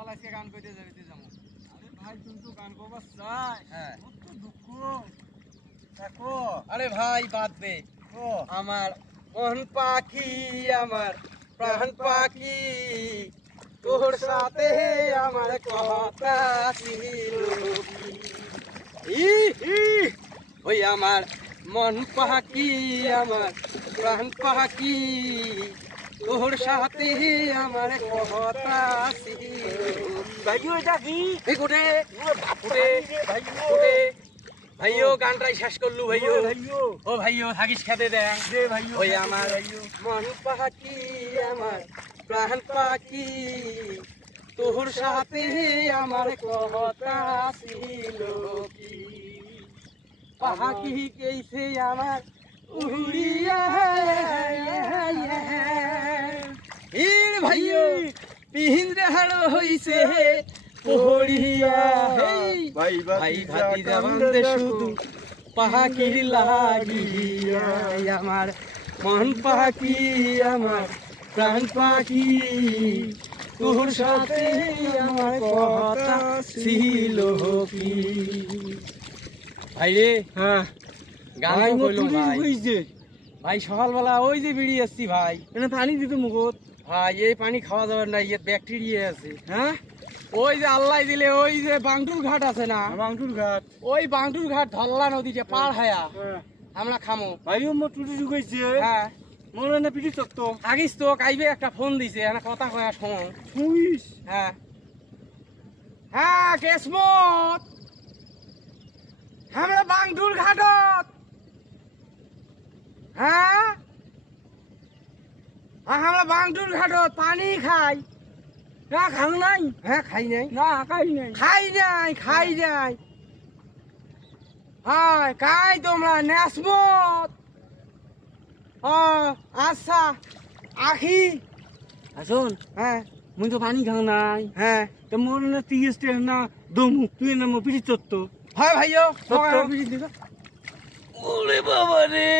চল আজকে গান কইতে যাবি যাব। আরে ভাই তুমি তো গান করবার চাই হ্যাঁ। আমার তো দুঃখ। দেখো। আরে ভাই বাদ দে। ও আমার মন পাখি আমার প্রাণ পাখি তোর সাথে আমার কথা ছিল। ওই আমার মন পাখি আমার প্রাণ পাখি তোর সাথে আমার কথা ছিল। কি এই ভাইও। গানটাই শেষ করলু ভাইও। ভাইও। ও ভাইও থাকিস খেতে দেখ দে ভাইও ওই আমার। মন পাখি আমার প্রাণ পাখি তোর সাথে আমার কথা ছিল কি? পাখি কেছে আমার? উড়িয়া হইছে পড়িয়া ভাই ভাতি শুধু পাহাকির লাগিয়া। আমার মন পাখি আমার প্রাণ পাখি তোর সাথে আমার কথা ছিল কি? ভাই রে হ্যাঁ। গান ভাই ভাই। ভাই সকালবেলা ওই যে বেরিয়ে আসছি ভাই। এনে পানি দিতে মুখত। ভাই এই পানি খাওয়া যাবে না ইয়ে ব্যাকটেরিয়া আছে। হ্যাঁ? ওই যে আল্লাহ দিলে ওই যে বাংটুর ঘাট আছে না? বাংটুর ঘাট। ওই বাংটুর ঘাট ধল্লা নদীতে পার হায়া হ্যাঁ আমরা খামো। ভাইও মোর টুটি শুকাইছে হ্যাঁ। মনে না পিটি চক্ত থাকিস তো কাইবে একটা ফোন দিছে এনে কথা কয়া শোন। শুইস হ্যাঁ। হ্যাঁ কেসমত! আমরা বাংটুর ঘাটত হ্যাঁ হ্যাঁ, আমরা বাংটুর ঘাটত পানি খাই। না খাং নাই? হ্যাঁ খাই নাই? না খাই নাই। খাই নাই খাই নাই। হ্যাঁ কাই তোমরা নেসমত? ও আচ্ছা আখি? আসুন হ্যাঁ মুই তো পানি খাং নাই। হ্যাঁ তো মনে না তিরিশ না দমু তুই না মো পিটি চত্ত হয় ভাইও সত্য। বিড়ি দিবা? ওরে বাবা রে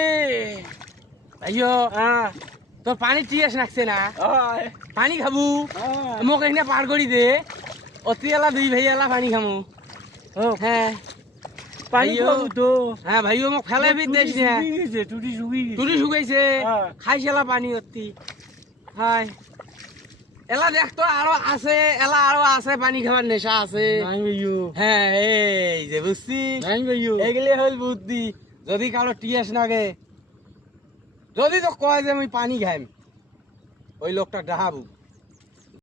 ভাইও হ্যাঁ তোর পানি টিয়াস নাকছে না? পানি খাবু? মোক এখানে পার কৰি দে। অতি এলা দুই ভাই এলা পানি খামু। হ্যাঁ পানি খাব তো। ভাইও মোক ফেলে বি দেশ না টুটি গেছে টুটি শুকি গেছে তুলি শুকাইছে। খাইছেলা পানি অতি। এলা দেখ তো আরও আছে এলা আরও আছে পানি খাবার নেশা আছে। হ্যাঁ এই যে বুঝছি এগুলি হল বুদ্ধি। যদি কারও টিএস নাগে যদি তো কয় যে আমি পানি খাইম ওই লোকটা ডাহাবু।